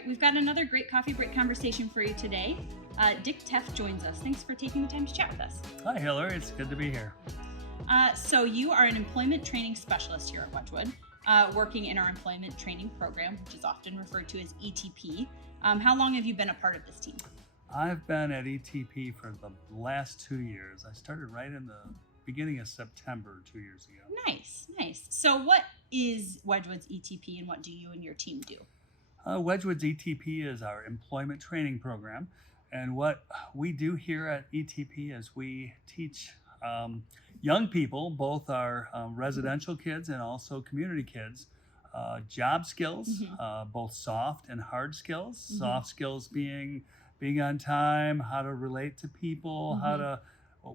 right, we've got another great coffee break conversation for you today. Dick Teft joins us. Thanks for taking the time to chat with us. Hi, Hillary. It's good to be here. So you are an employment training specialist here at Wedgwood, working in our employment training program, which is often referred to as ETP. How long have you been a part of this team? I've been at ETP for the last 2 years. I started right in the beginning of September 2 years ago. Nice. So what is Wedgwoods ETP and what do you and your team do? Wedgwoods ETP is our employment training program. And what we do here at ETP is we teach young people, both our residential kids and also community kids, job skills, both soft and hard skills. Soft skills being on time, how to relate to people, how to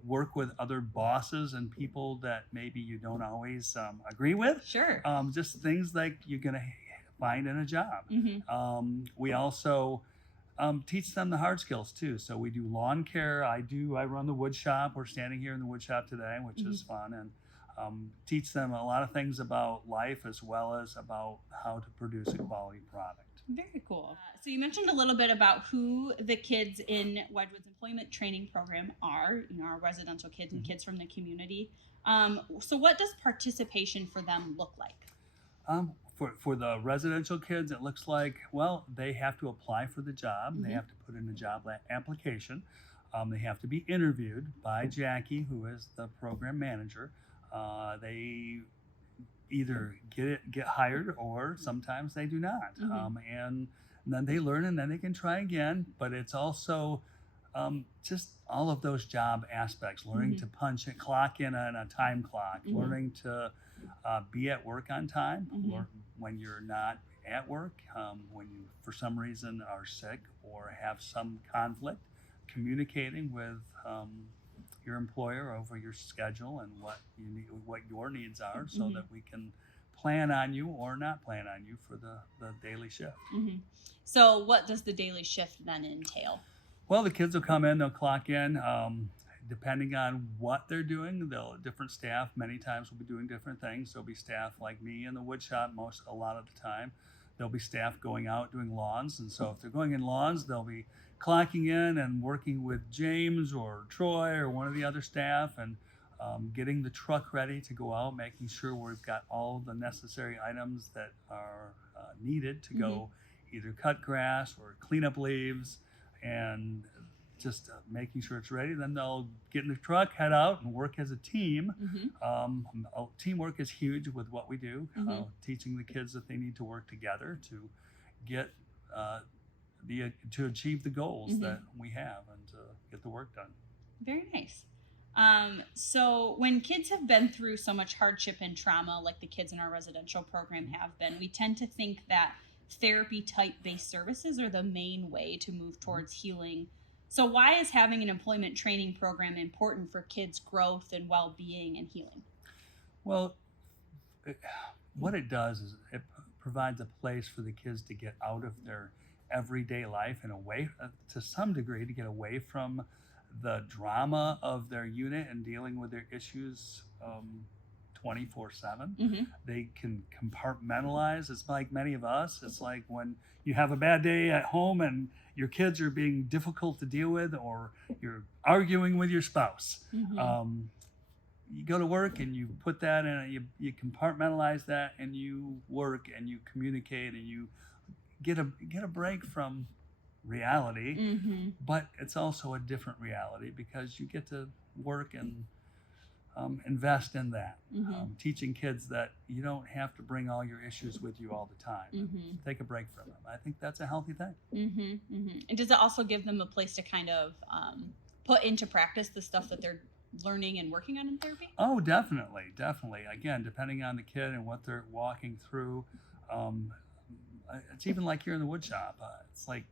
work with other bosses and people that maybe you don't always agree with. Sure. Just things like you're going to find in a job. We also teach them the hard skills too. So we do lawn care. I run the Woodshop. We're standing here in the Woodshop today, which is fun, and teach them a lot of things about life as well as about how to produce a quality product. Very cool. So you mentioned a little bit about who the kids in Wedgwood's employment training program are, our residential kids and kids from the community. So what does participation for them look like? For the residential kids, it looks like, well, they have to apply for the job. They have to put in a job application. They have to be interviewed by Jackie, who is the program manager. They either get hired or sometimes they do not. And then they learn and then they can try again. But it's also just all of those job aspects, learning to punch and clock in on a time clock, learning to be at work on time, when you're not at work, when you for some reason are sick or have some conflict, communicating with your employer over your schedule and what you need, what your needs are, so that we can plan on you or not plan on you for the daily shift. So what does the daily shift then entail? Well, the kids will come in, they'll clock in. Depending on what they're doing, different staff many times will be doing different things. There'll be staff like me in the wood shop a lot of the time. There'll be staff going out doing lawns, and so if they're going in lawns, they'll be clocking in and working with James or Troy or one of the other staff and getting the truck ready to go out, making sure we've got all the necessary items that are needed to go either cut grass or clean up leaves, and just making sure it's ready. Then they'll get in the truck, head out, and work as a team. Teamwork is huge with what we do, teaching the kids that they need to work together to get to achieve the goals that we have and to get the work done. Very nice. So when kids have been through so much hardship and trauma, like the kids in our residential program have been, we tend to think that therapy type based services are the main way to move towards healing. So why is having an employment training program important for kids' growth and well-being and healing? Well, what it does is it provides a place for the kids to get out of their everyday life and away, to some degree, to get away from the drama of their unit and dealing with their issues 24/7. They can compartmentalize. It's like many of us. It's like when you have a bad day at home and your kids are being difficult to deal with, or you're arguing with your spouse. You go to work and you put that in, you compartmentalize that, and you work and you communicate and you get a break from reality. But it's also a different reality because you get to work and invest in that. Teaching kids that you don't have to bring all your issues with you all the time. Take a break from them. I think that's a healthy thing. And does it also give them a place to kind of put into practice the stuff that they're learning and working on in therapy? Oh, definitely. Again, depending on the kid and what they're walking through. It's even like here in the wood shop. It's like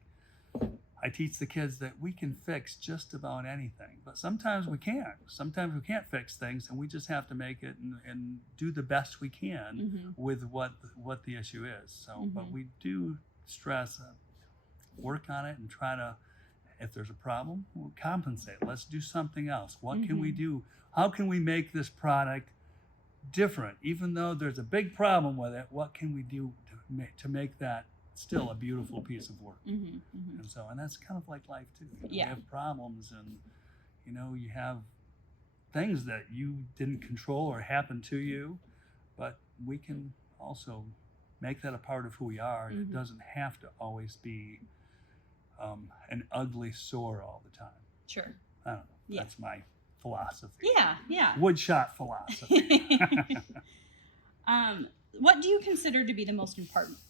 I teach the kids that we can fix just about anything, but sometimes we can't. Sometimes we can't fix things, and we just have to make it and do the best we can with what the issue is. So, but we do stress work on it and try to, if there's a problem, we'll compensate. Let's do something else. What can we do? How can we make this product different? Even though there's a big problem with it, what can we do to make that still a beautiful piece of work. Mm-hmm. And that's kind of like life too. You Yeah. have problems, and you have things that you didn't control or happen to you, but we can also make that a part of who we are, and it doesn't have to always be an ugly sore all the time. Sure. I don't know. Yeah. That's my philosophy. Yeah. Woodshot philosophy. What do you consider to be the most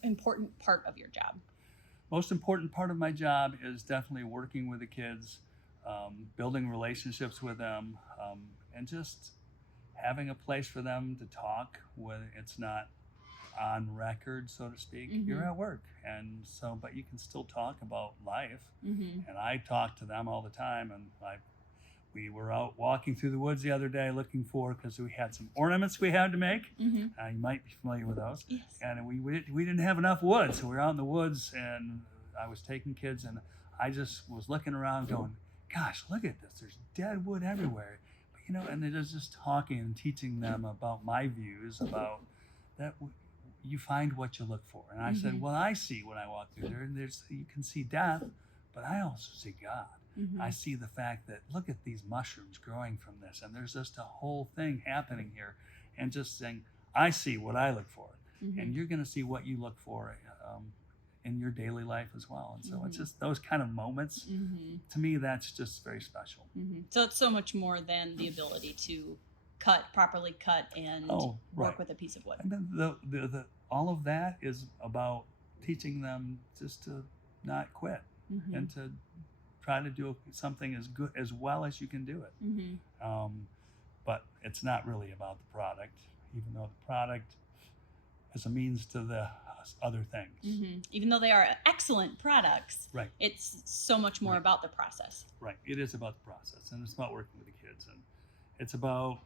important part of your job? Most important part of my job is definitely working with the kids, building relationships with them, and just having a place for them to talk when it's not on record, so to speak. You're at work, and so, but you can still talk about life. And I talk to them all the time, and we were out walking through the woods the other day looking for, because we had some ornaments we had to make. You might be familiar with those. Yes. And we didn't have enough wood, so we were out in the woods, and I was taking kids, and I just was looking around going, gosh, look at this, there's dead wood everywhere. But, and they're just talking and teaching them about my views about that. You find what you look for. And I said, well, I see when I walk through there, and you can see death, but I also see God. I see the fact that, look at these mushrooms growing from this, and there's just a whole thing happening here, and just saying, I see what I look for, and you're going to see what you look for in your daily life as well. And so it's just those kind of moments. To me, that's just very special. So it's so much more than the ability to properly cut and work with a piece of wood. And then all of that is about teaching them just to not quit and to try to do something as well as you can do it. But it's not really about the product, even though the product is a means to the other things. Even though they are excellent products, right? It's so much more about the process. Right. It is about the process, and it's about working with the kids, and it's about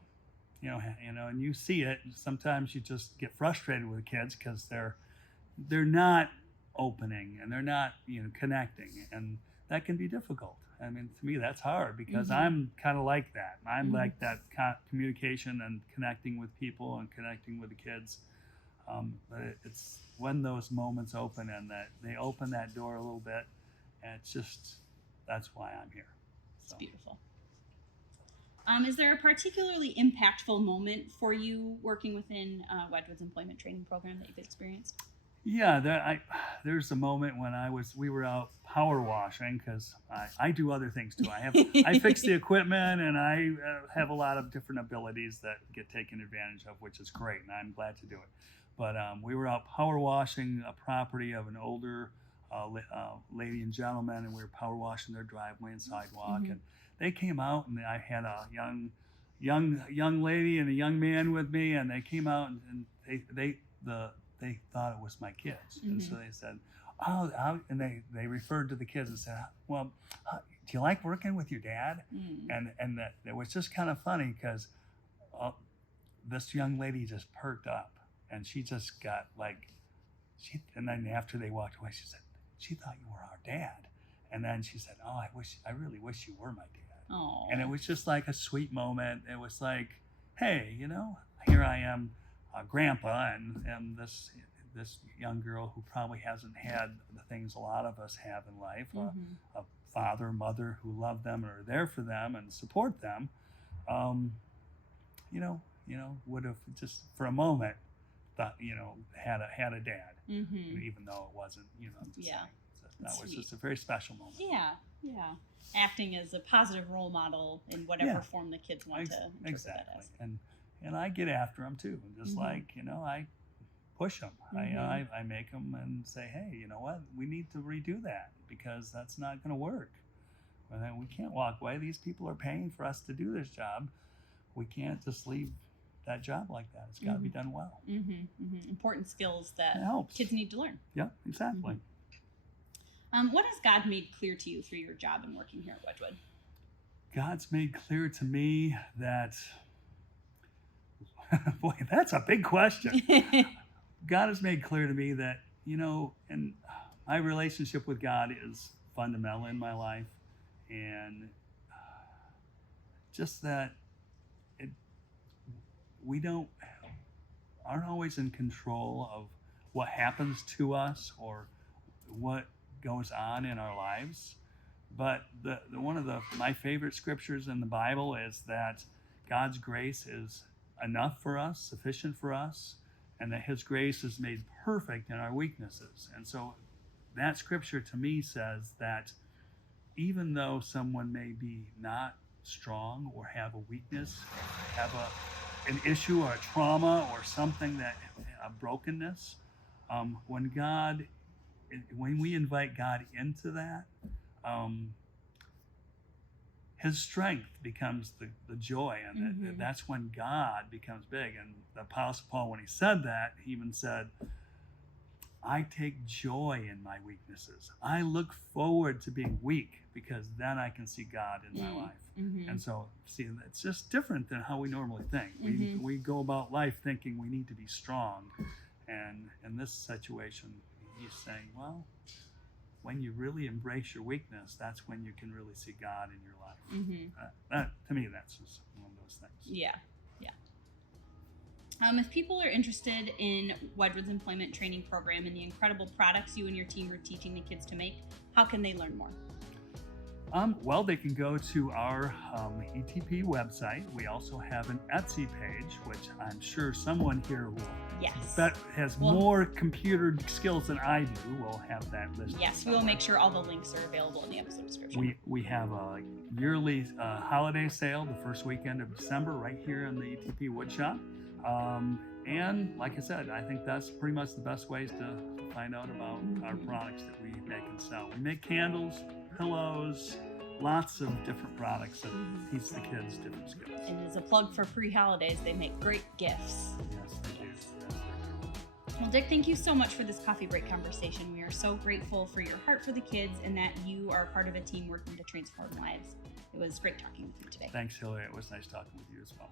and you see it. Sometimes you just get frustrated with the kids because they're not opening, and they're not connecting, and that can be difficult. I mean, to me, that's hard, because I'm kind of like that. I'm like that communication and connecting with people and connecting with the kids. But it's when those moments open, and that they open that door a little bit, and that's why I'm here. It's beautiful. Is there a particularly impactful moment for you working within Wedgwood's employment training program that you've experienced? Yeah, there's a moment when we were out power washing, because I do other things too. I fix the equipment, and I have a lot of different abilities that get taken advantage of, which is great, and I'm glad to do it. But we were out power washing a property of an older lady and gentleman, and we were power washing their driveway and sidewalk, and they came out, and I had a young lady and a young man with me, and they came out, and they thought it was my kids, and so they said, and they referred to the kids and said, well, do you like working with your dad? And that it was just kind of funny, because this young lady just perked up, and she just got and then after they walked away, she said, she thought you were our dad. And then she said, I really wish you were my dad. Aww. And it was just like a sweet moment. It was like, hey, here I am, grandpa, and this young girl who probably hasn't had the things a lot of us have in life, a father, mother who love them and are there for them and support them, would have just for a moment thought, had a dad, even though it wasn't, saying. So that was just a very special moment. Yeah. Acting as a positive role model in whatever form the kids want to interpret that as. And I get after them too, just I push them. I make them and say, hey, you know what? We need to redo that, because that's not going to work. We can't walk away. These people are paying for us to do this job. We can't just leave that job like that. It's got to be done well. Important skills that kids need to learn. Yeah, exactly. What has God made clear to you through your job and working here at Wedgwood? God's made clear to me that, boy, that's a big question. God has made clear to me that, and my relationship with God is fundamental in my life, and just that we aren't always in control of what happens to us or what goes on in our lives. But one of my favorite scriptures in the Bible is that God's grace is enough for us, sufficient for us, and that His grace is made perfect in our weaknesses. And so that scripture to me says that even though someone may be not strong or have a weakness, have an issue or a trauma or something, that a brokenness, when we invite God into that, His strength becomes the joy, and that's when God becomes big. And the Apostle Paul, when he said that, he even said, I take joy in my weaknesses. I look forward to being weak because then I can see God in my life. And so, see, it's just different than how we normally think. We go about life thinking we need to be strong. And in this situation, he's saying, well, when you really embrace your weakness, that's when you can really see God in your life. To me, that's just one of those things. Yeah. If people are interested in Wedgwood's employment training program and the incredible products you and your team are teaching the kids to make, how can they learn more? Well, they can go to our ETP website. We also have an Etsy page, which I'm sure someone here that has more computer skills than I do will have that listed. Yes, we will make sure all the links are available in the episode description. We have a yearly holiday sale the first weekend of December right here in the ETP Woodshop. And like I said, I think that's pretty much the best ways to find out about our products that we make and sell. We make candles, pillows, lots of different products that teach the kids different skills. And as a plug for pre-holidays, they make great gifts. Yes, they do. Well, Dick, thank you so much for this coffee break conversation. We are so grateful for your heart for the kids and that you are part of a team working to transform lives. It was great talking with you today. Thanks, Hillary. It was nice talking with you as well.